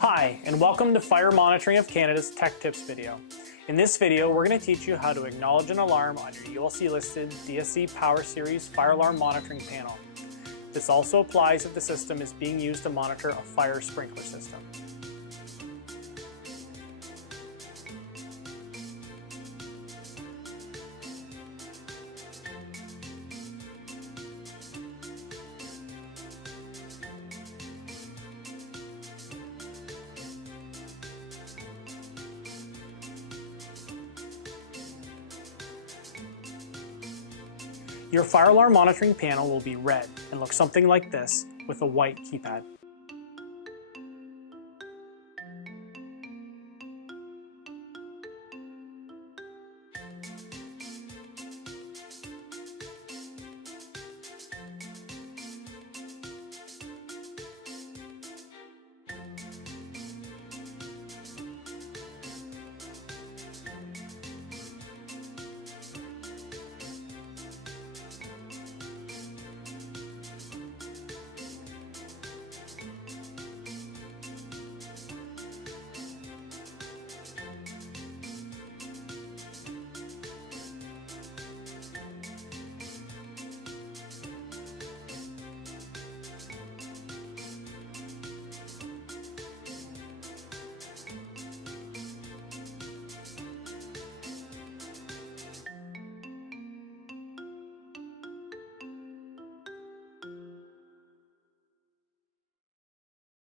Hi, and welcome to Fire Monitoring of Canada's Tech Tips video. In this video, we're going to teach you how to acknowledge an alarm on your ULC-listed DSC Power Series fire alarm monitoring panel. This also applies if the system is being used to monitor a fire sprinkler system. Your fire alarm monitoring panel will be red and look something like this with a white keypad.